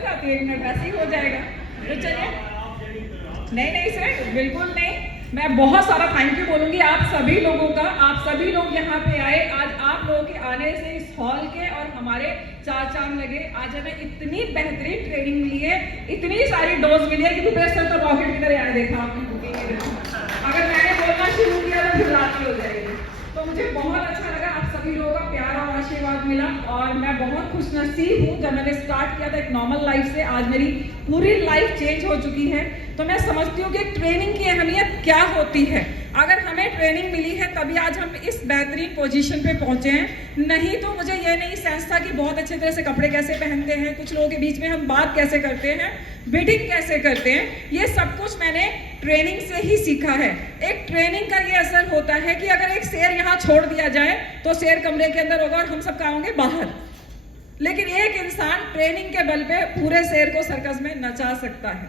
लग जाती है, 1 मिनट वैसे ही हो जाएगा। तो चलिए, नहीं सर, बिल्कुल नहीं। मैं बहुत सारा थैंक यू बोलूंगी आप सभी लोगों का। आप सभी लोग यहाँ पे आए, आज आप लोगों के आने से इस हॉल के और हमारे 4 चांद लगे। आज हमें इतनी बेहतरीन ट्रेनिंग मिली है, इतनी सारी डोज मिली है कि भूपेश सर तो रॉकेट की तरह आए, देखा आपने। अगर मैंने बोलना शुरू किया तो फिर रात हो जाएगी। तो मुझे बहुत अच्छा लगा, आप सभी लोगों का प्यार और आशीर्वाद मिला और मैं बहुत खुशनसीब हूँ। जब मैंने स्टार्ट किया था एक नॉर्मल लाइफ से, आज मेरी पूरी लाइफ चेंज हो चुकी है। तो मैं समझती हूँ कि ट्रेनिंग की अहमियत क्या होती है। अगर हमें ट्रेनिंग मिली है तभी आज हम इस बेहतरीन पोजीशन पे पहुंचे हैं, नहीं तो मुझे ये नहीं सेंस था कि बहुत अच्छे तरह से कपड़े कैसे पहनते हैं, कुछ लोगों के बीच में हम बात कैसे करते हैं, बिडिंग कैसे करते हैं, ये सब कुछ मैंने ट्रेनिंग से ही सीखा है। एक ट्रेनिंग का ये असर होता है कि अगर एक शेर यहाँ छोड़ दिया जाए तो शेर कमरे के अंदर होगा और हम सब कहाँ होंगे, बाहर। लेकिन एक इंसान ट्रेनिंग के बल पे पूरे शेर को सर्कस में नचा सकता है।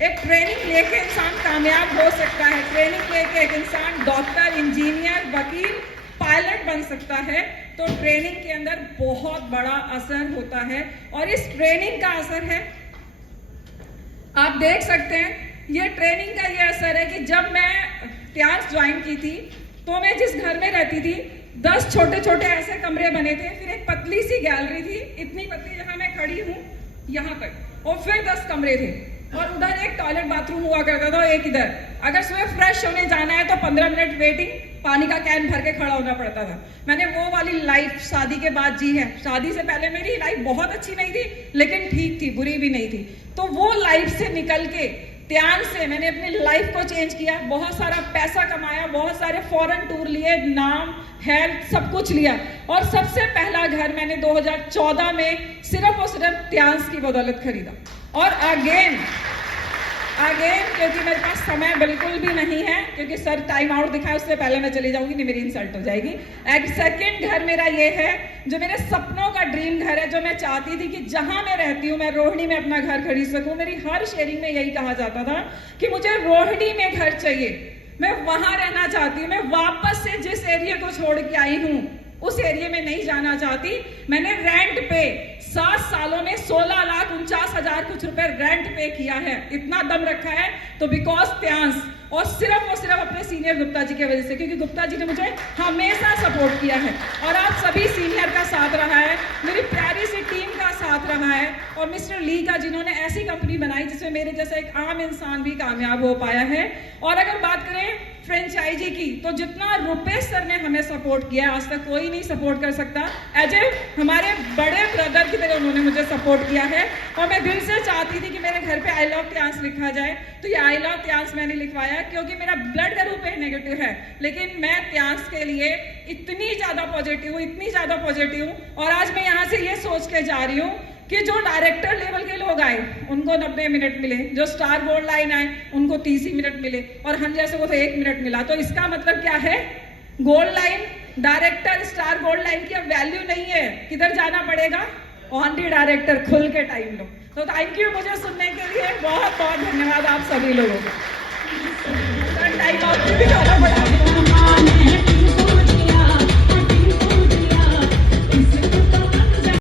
एक ट्रेनिंग लेके इंसान कामयाब हो सकता है। ट्रेनिंग लेके एक इंसान डॉक्टर, इंजीनियर, वकील, पायलट बन सकता है। तो ट्रेनिंग के अंदर बहुत बड़ा असर होता है और इस ट्रेनिंग का असर है, आप देख सकते हैं, ये ट्रेनिंग का ये असर है कि जब मैं त्यास ज्वाइन की थी तो मैं जिस घर में रहती थी 10 छोटे छोटे ऐसे कमरे बने थे, फिर एक पतली सी गैलरी थी, इतनी पतली जहां मैं खड़ी हूँ यहाँ तक, और फिर 10 कमरे थे और उधर एक टॉयलेट बाथरूम हुआ करता था, एक इधर। अगर सुबह फ्रेश होने जाना है तो 15 मिनट वेटिंग, पानी का कैन भर के खड़ा होना पड़ता था। मैंने वो वाली लाइफ शादी के बाद जी है। शादी से पहले मेरी लाइफ बहुत अच्छी नहीं थी लेकिन ठीक थी, बुरी भी नहीं थी। तो वो लाइफ से निकल के ध्यान से मैंने अपनी लाइफ को चेंज किया, बहुत सारा पैसा कमाया, बहुत सारे फॉरेन टूर लिए, नाम, हेल्थ, सब कुछ लिया और सबसे पहला घर मैंने 2014 में सिर्फ और सिर्फ त्यास की बदौलत खरीदा। और अगेन क्योंकि मेरे पास समय बिल्कुल भी नहीं है, क्योंकि सर टाइम आउट दिखाए उससे पहले मैं चली जाऊंगी, नहीं मेरी इंसल्ट हो जाएगी। एक सेकंड घर मेरा ये है जो मेरे सपनों का ड्रीम घर है, जो मैं चाहती थी कि जहां मैं रहती हूँ मैं रोहिणी में अपना घर खरीद सकूं। मेरी हर शेयरिंग में यही कहा जाता था कि मुझे रोहिणी में घर चाहिए, मैं वहां रहना चाहती हूँ। मैं वापस से जिस एरिया को छोड़ के आई हूँ उस एरिया में नहीं जाना चाहती। मैंने रेंट पे 7 सालों में 16,49,000 कुछ रुपए रेंट पे किया है। इतना दम रखा है तो बिकॉज त्यास और सिर्फ अपने सीनियर गुप्ता जी की वजह से, क्योंकि गुप्ता जी ने मुझे हमेशा सपोर्ट किया है और आप सभी सीनियर का साथ रहा है, मेरी प्यारी सी टीम का साथ रहा है और मिस्टर ली का, जिन्होंने ऐसी कंपनी बनाई जिसमें मेरे जैसा एक आम इंसान भी कामयाब हो पाया है। और अगर बात करें फ्रेंचाइजी की, तो जितना रुपेश सर ने हमें सपोर्ट किया आज तक कोई नहीं सपोर्ट कर सकता। एज ए हमारे बड़े ब्रदर की तरह उन्होंने मुझे सपोर्ट किया है और मैं दिल से चाहती थी कि मेरे घर पे आई लव त्यास लिखा जाए, तो ये आई लव त्यास मैंने लिखवाया क्योंकि मेरा ब्लड ग्रुप है नेगेटिव है, लेकिन मैं त्यास के लिए इतनी ज्यादा पॉजिटिव हूँ। और आज मैं यहाँ से ये सोच के जा रही हूँ कि जो डायरेक्टर लेवल के लोग आए उनको 90 मिनट मिले, जो स्टार गोल्ड लाइन आए उनको 30 ही मिनट मिले और हम जैसे को तो 1 मिनट मिला। तो इसका मतलब क्या है, gold line, director, star gold line की अब वैल्यू नहीं है। किधर जाना पड़ेगा, ऑन दी डायरेक्टर, खुल के टाइम लो। तो थैंक यू मुझे सुनने के लिए, बहुत बहुत धन्यवाद आप सभी लोगों का। टाइम आउट भी जाना पड़ा।